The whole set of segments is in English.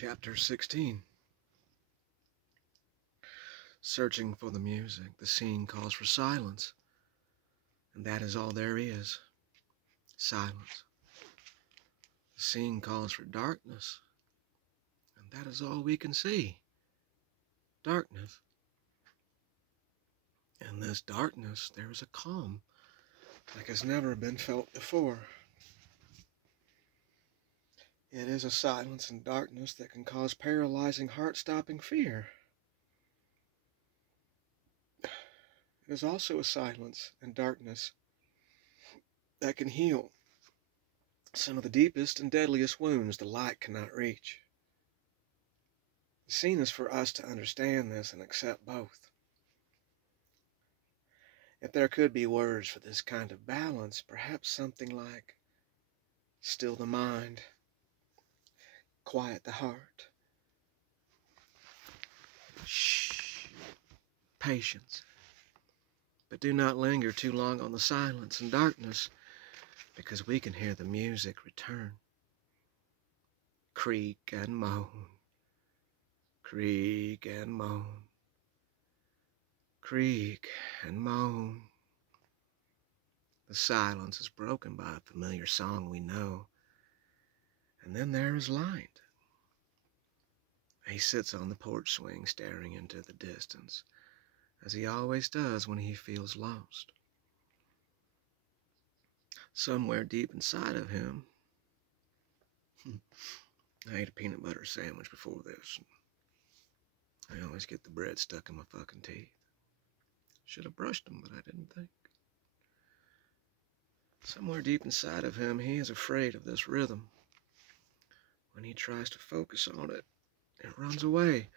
Chapter 16. Searching for the music, the scene calls for silence, and that is all there is. Silence. The scene calls for darkness, and that is all we can see. Darkness. In this darkness, there is a calm like has never been felt before. It is a silence and darkness that can cause paralyzing, heart-stopping fear. It is also a silence and darkness that can heal some of the deepest and deadliest wounds the light cannot reach. The scene is for us to understand this and accept both. If there could be words for this kind of balance, perhaps something like still the mind, quiet the heart, shh, patience. But do not linger too long on the silence and darkness, because we can hear the music return. Creak and moan, creak and moan, creak and moan. The silence is broken by a familiar song we know. And then there is Light. He sits on the porch swing staring into the distance, as he always does when he feels lost. Somewhere deep inside of him, I ate a peanut butter sandwich before this. I always get the bread stuck in my fucking teeth. Should have brushed them, but I didn't think. Somewhere deep inside of him, he is afraid of this rhythm. When he tries to focus on it, it runs away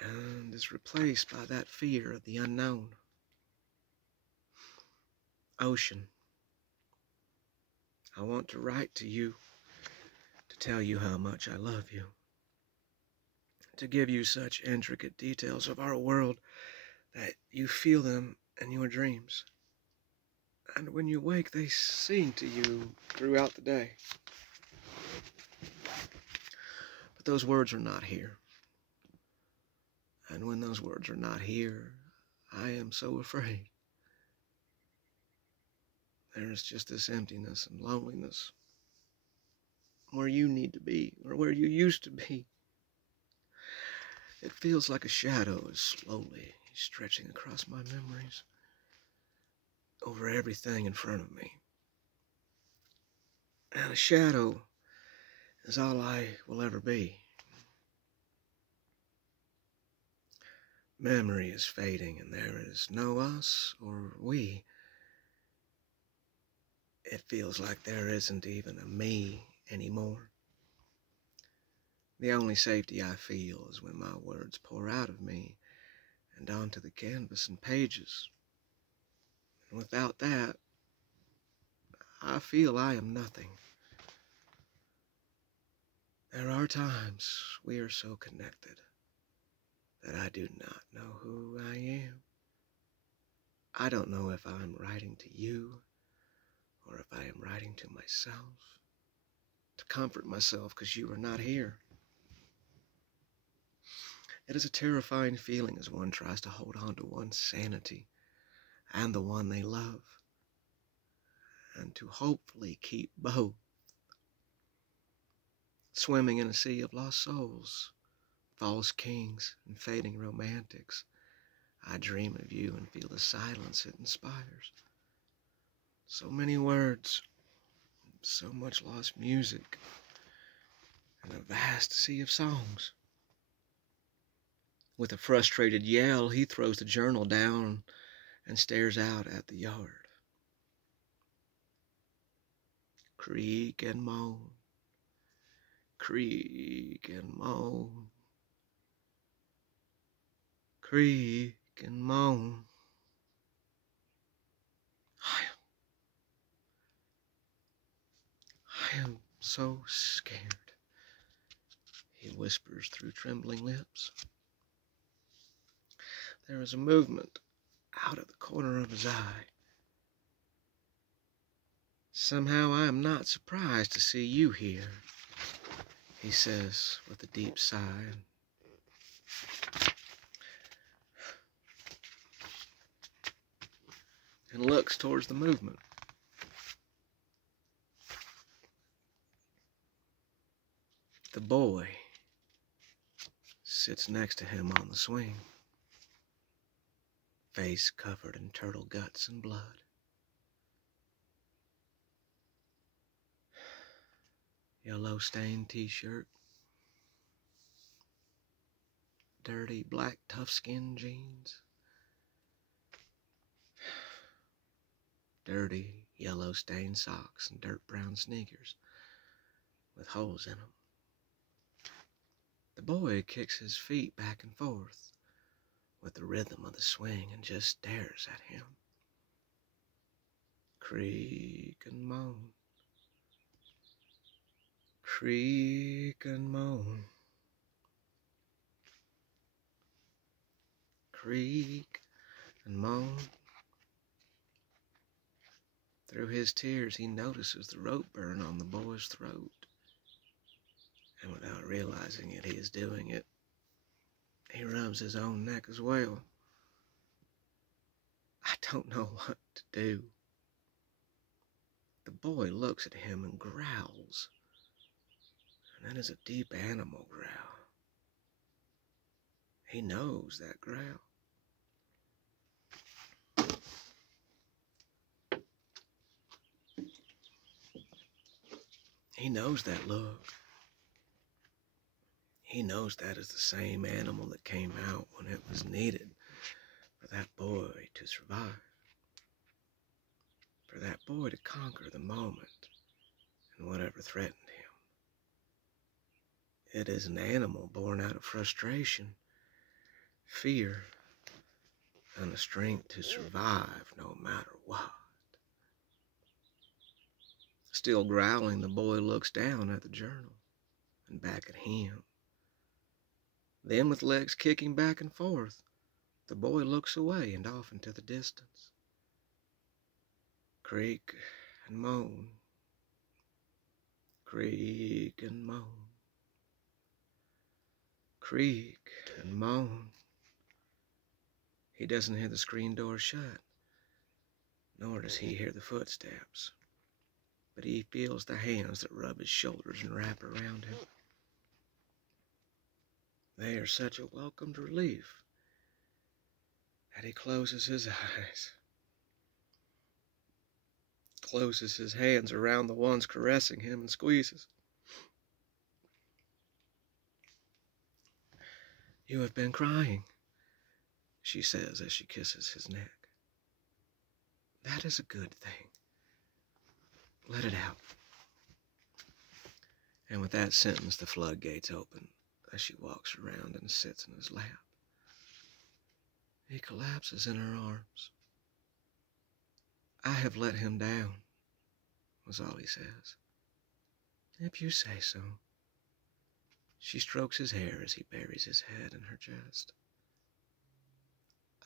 and is replaced by that fear of the unknown. Ocean, I want to write to you, to tell you how much I love you, to give you such intricate details of our world that you feel them in your dreams. And when you wake, they sing to you throughout the day. But those words are not here. And when those words are not here, I am so afraid. There is just this emptiness and loneliness where you need to be, or where you used to be. It feels like a shadow is slowly stretching across my memories, over everything in front of me. And a shadow is all I will ever be. Memory is fading, and there is no us or we. It feels like there isn't even a me anymore. The only safety I feel is when my words pour out of me and onto the canvas and pages. And without that, I feel I am nothing. There are times we are so connected that I do not know who I am. I don't know if I'm writing to you or if I am writing to myself, to comfort myself because you are not here. It is a terrifying feeling as one tries to hold on to one's sanity and the one they love, and to hopefully keep both. Swimming in a sea of lost souls, false kings, and fading romantics, I dream of you and feel the silence it inspires. So many words, so much lost music, and a vast sea of songs. With a frustrated yell, he throws the journal down and stares out at the yard. Creak and moan, creak and moan, creak and moan. I am so scared, he whispers through trembling lips. There is a movement out of the corner of his eye. Somehow I am not surprised to see you here. he says with a deep sigh, and looks towards the movement. The boy sits next to him on the swing, face covered in turtle guts and blood. Yellow stained t-shirt, dirty black tough-skin jeans, dirty yellow stained socks and dirt brown sneakers with holes in them. The boy kicks his feet back and forth with the rhythm of the swing and just stares at him. Creak and moan, creak and moan, creak and moan. Through his tears, he notices the rope burn on the boy's throat. And without realizing it, he is doing it. He rubs his own neck as well. I don't know what to do. The boy looks at him and growls. And that is a deep animal growl. He knows that growl. He knows that look. He knows that is the same animal that came out when it was needed for that boy to survive. For that boy to conquer the moment and whatever threatened him. It is an animal born out of frustration, fear, and the strength to survive no matter what. Still growling, the boy looks down at the journal and back at him. Then, with legs kicking back and forth, the boy looks away and off into the distance. Creak and moan, creak and moan, creak and moan. He doesn't hear the screen door shut, nor does he hear the footsteps, but he feels the hands that rub his shoulders and wrap around him. They are such a welcomed relief that he closes his eyes, closes his hands around the ones caressing him and squeezes. "You have been crying," she says as she kisses his neck. "That is a good thing. Let it out." And with that sentence, the floodgates open as she walks around and sits in his lap. He collapses in her arms. "I have let him down," was all he says. "If you say so." She strokes his hair as he buries his head in her chest.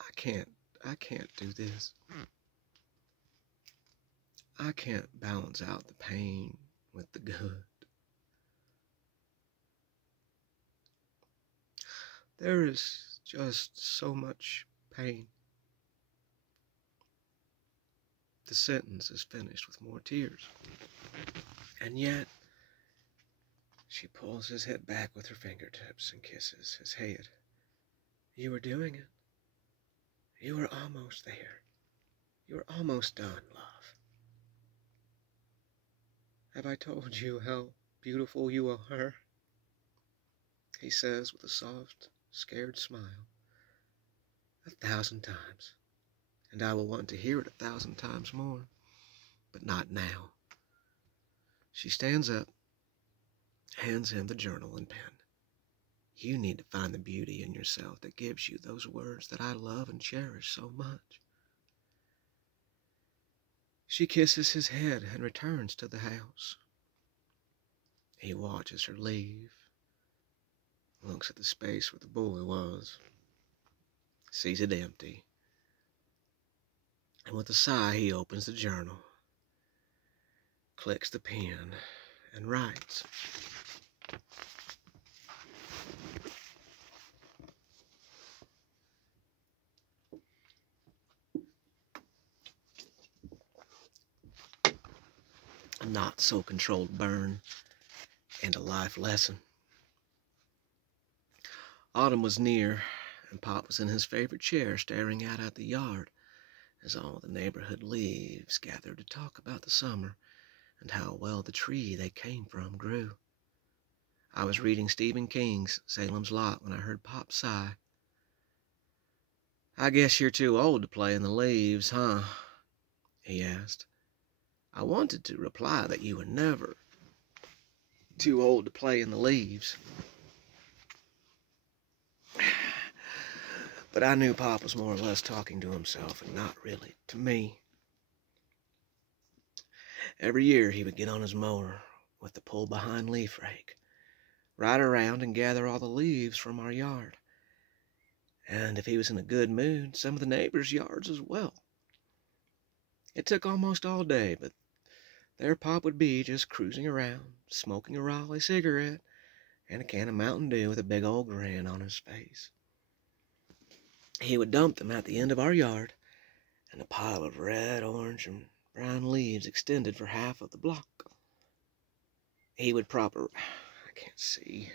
I can't do this. I can't balance out the pain with the good. There is just so much pain. The sentence is finished with more tears. And yet, she pulls his head back with her fingertips and kisses his head. "You are doing it. You are almost there. You are almost done, love. Have I told you how beautiful you are?" he says with a soft, scared smile. "1,000 times, and I will want to hear it 1,000 times more, but not now." She stands up, hands him the journal and pen. "You need to find the beauty in yourself that gives you those words that I love and cherish so much." She kisses his head and returns to the house. He watches her leave, looks at the space where the boy was, sees it empty, and with a sigh he opens the journal, clicks the pen, and writes. not-so-controlled burn, and a life lesson. Autumn was near, and Pop was in his favorite chair staring out at the yard as all the neighborhood leaves gathered to talk about the summer and how well the tree they came from grew. I was reading Stephen King's Salem's Lot when I heard Pop sigh. "I guess you're too old to play in the leaves, huh?" he asked. I wanted to reply that you were never too old to play in the leaves, but I knew Pop was more or less talking to himself and not really to me. Every year he would get on his mower with the pull-behind leaf rake, ride around and gather all the leaves from our yard. And if he was in a good mood, some of the neighbors' yards as well. It took almost all day, but there Pop would be, just cruising around, smoking a Raleigh cigarette and a can of Mountain Dew with a big old grin on his face. He would dump them at the end of our yard, and a pile of red, orange, and brown leaves extended for half of the block. He would I can't see.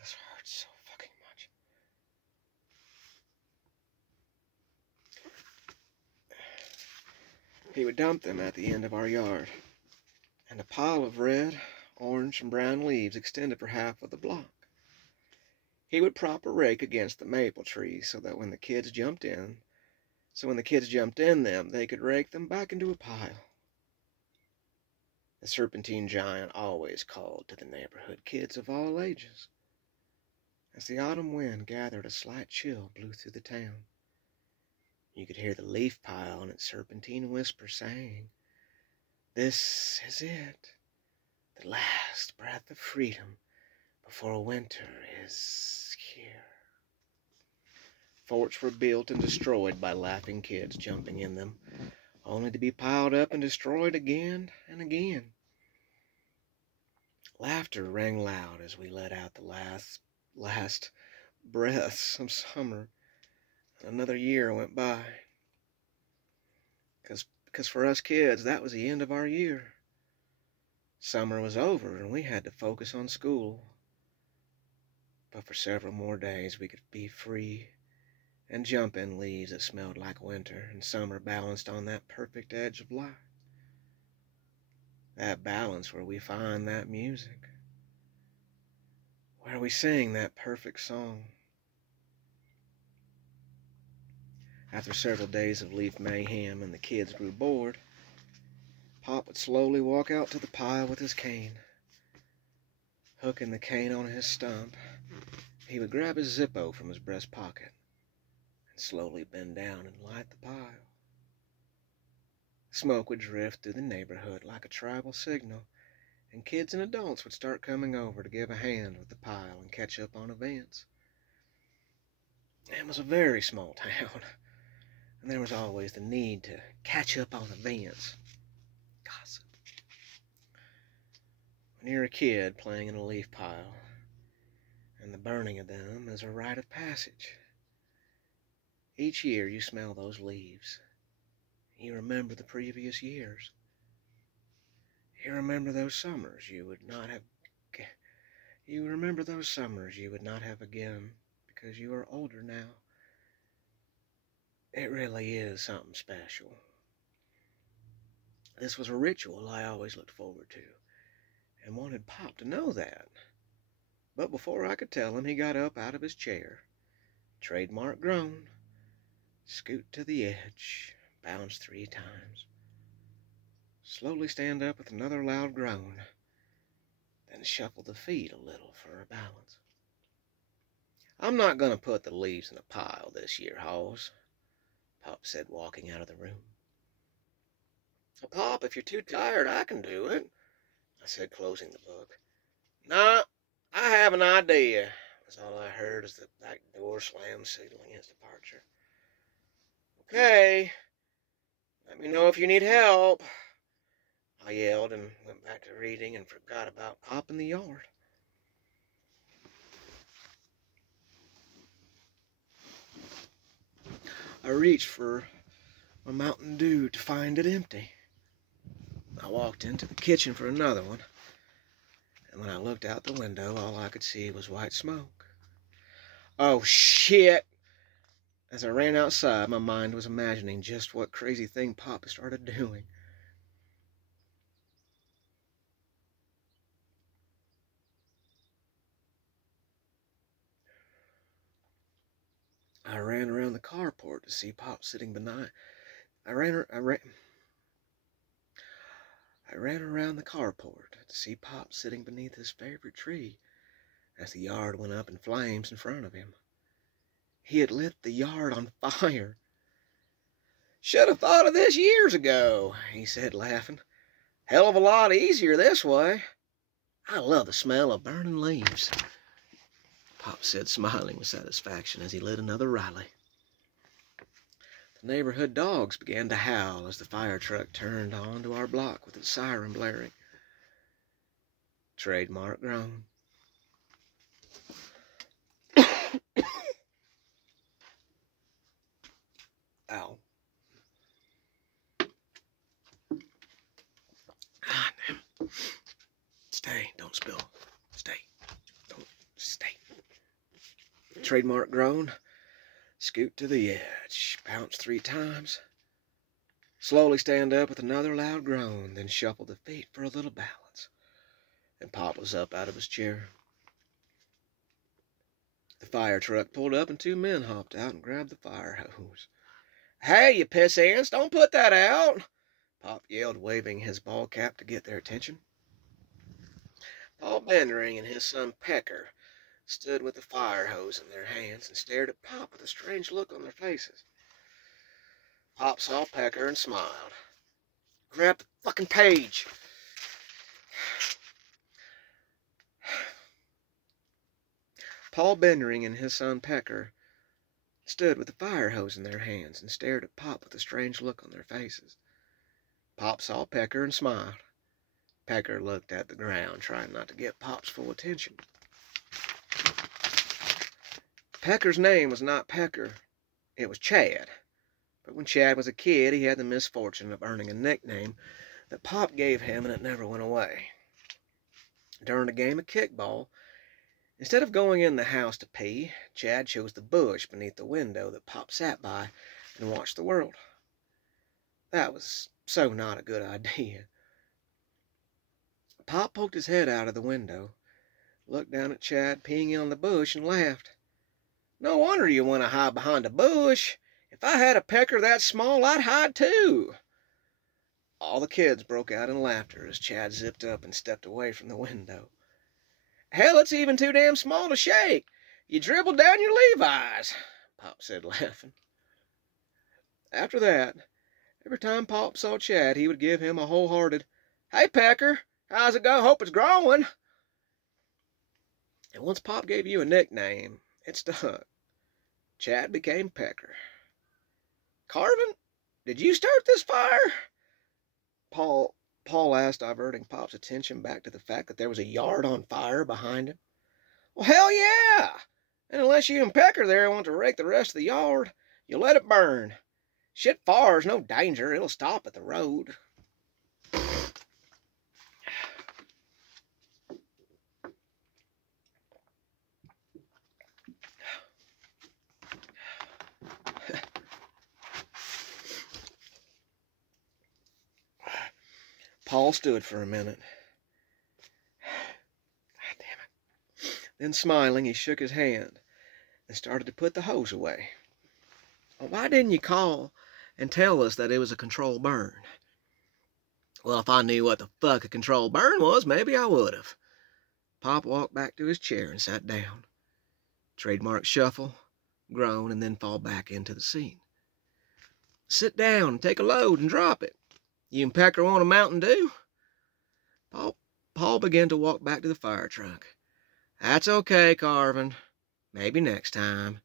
This hurts so fucking much. He would dump them at the end of our yard, and a pile of red, orange, and brown leaves extended for half of the block. He would prop a rake against the maple tree so when the kids jumped in them, they could rake them back into a pile. The Serpentine Giant always called to the neighborhood kids of all ages. As the autumn wind gathered, a slight chill blew through the town. You could hear the leaf pile and its serpentine whisper saying, "This is it, the last breath of freedom before winter is here." Forts were built and destroyed by laughing kids jumping in them, only to be piled up and destroyed again and again. Laughter rang loud as we let out the last breaths of summer. Another year went by. Because for us kids, that was the end of our year. Summer was over and we had to focus on school. But for several more days we could be free and jump in leaves that smelled like winter, and summer balanced on that perfect edge of life. That balance where we find that music, where we sing that perfect song. After several days of leaf mayhem and the kids grew bored, Pop would slowly walk out to the pile with his cane. Hooking the cane on his stump, he would grab his Zippo from his breast pocket and slowly bend down and light the pile. Smoke would drift through the neighborhood like a tribal signal, and kids and adults would start coming over to give a hand with the pile and catch up on events. It was a very small town, and there was always the need to catch up on events. Gossip. When you're a kid playing in a leaf pile, and the burning of them is a rite of passage. Each year you smell those leaves. You remember the previous years. You remember those summers you would not have again because you are older now. It really is something special. This was a ritual I always looked forward to and wanted Pop to know that. But before I could tell him, he got up out of his chair, trademark groan, scoot to the edge, bounce 3 times, slowly stand up with another loud groan, then shuffle the feet a little for a balance. "I'm not going to put the leaves in a pile this year, Hoss," Pop said, walking out of the room. Pop, if you're too tired, I can do it, I said, closing the book. Nah, I have an idea, was all I heard as the back door slammed, signaling his departure. Okay, let me know if you need help, I yelled and went back to reading and forgot about Pop in the yard. I reached for my Mountain Dew to find it empty. I walked into the kitchen for another one, and when I looked out the window, all I could see was white smoke. Oh, shit! As I ran outside, my mind was imagining just what crazy thing Pop started doing. I ran around the carport to see Pop sitting behind. I ran around the carport to see Pop sitting beneath his favorite tree as the yard went up in flames in front of him. He had lit the yard on fire. Should have thought of this years ago, he said, laughing. Hell of a lot easier this way. I love the smell of burning leaves, Pop said, smiling with satisfaction as he lit another Riley. The neighborhood dogs began to howl as the fire truck turned onto our block with its siren blaring. Trademark groan. Ow. Ah, damn. Stay. Don't spill. Stay. Don't. Stay. Trademark groan. Scoot to the edge. Bounce 3 times. Slowly stand up with another loud groan, then shuffle the feet for a little balance. And Pop was up out of his chair. The fire truck pulled up and 2 men hopped out and grabbed the fire hose. Hey, you piss ants, don't put that out, Pop yelled, waving his ball cap to get their attention. Paul Bendering and his son Pecker stood with the fire hose in their hands and stared at Pop with a strange look on their faces. Pop saw Pecker and smiled. Grab the fucking page. Paul Bendering and his son Pecker stood with the fire hose in their hands and stared at Pop with a strange look on their faces. Pop saw Pecker and smiled. Pecker looked at the ground, trying not to get Pop's full attention. Pecker's name was not Pecker. It was Chad. But when Chad was a kid, he had the misfortune of earning a nickname that Pop gave him, and it never went away. During a game of kickball, instead of going in the house to pee, Chad chose the bush beneath the window that Pop sat by and watched the world. That was so not a good idea. Pop poked his head out of the window, looked down at Chad peeing on the bush, and laughed. No wonder you want to hide behind a bush. If I had a pecker that small, I'd hide too. All the kids broke out in laughter as Chad zipped up and stepped away from the window. Hell, it's even too damn small to shake. You dribbled down your Levi's, Pop said, laughing. After that, every time Pop saw Chad, he would give him a wholehearted, Hey, Pecker, how's it go? Hope it's growing. And once Pop gave you a nickname, it stuck. Chad became Pecker. Carvin, did you start this fire? Paul asked, diverting Pop's attention back to the fact that there was a yard on fire behind him. Well, hell yeah! And unless you and Pecker there want to rake the rest of the yard, you let it burn. Shit fire's no danger. It'll stop at the road. Paul stood for a minute. God damn it. Then, smiling, he shook his hand and started to put the hose away. Well, why didn't you call and tell us that it was a controlled burn? Well, if I knew what the fuck a controlled burn was, maybe I would have. Pop walked back to his chair and sat down. Trademark shuffle, groan, and then fall back into the scene. Sit down and take a load and drop it. You and Pecker want a Mountain Dew? Paul began to walk back to the fire truck. That's okay, Carvin. Maybe next time.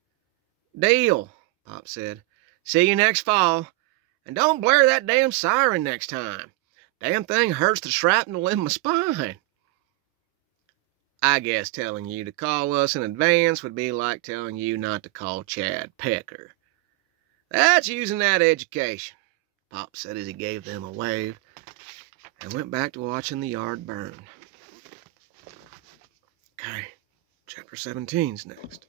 Deal, Pop said. See you next fall. And don't blare that damn siren next time. Damn thing hurts the shrapnel in my spine. I guess telling you to call us in advance would be like telling you not to call Chad Pecker. That's using that education, Pop said as he gave them a wave and went back to watching the yard burn. Okay, chapter 17's next.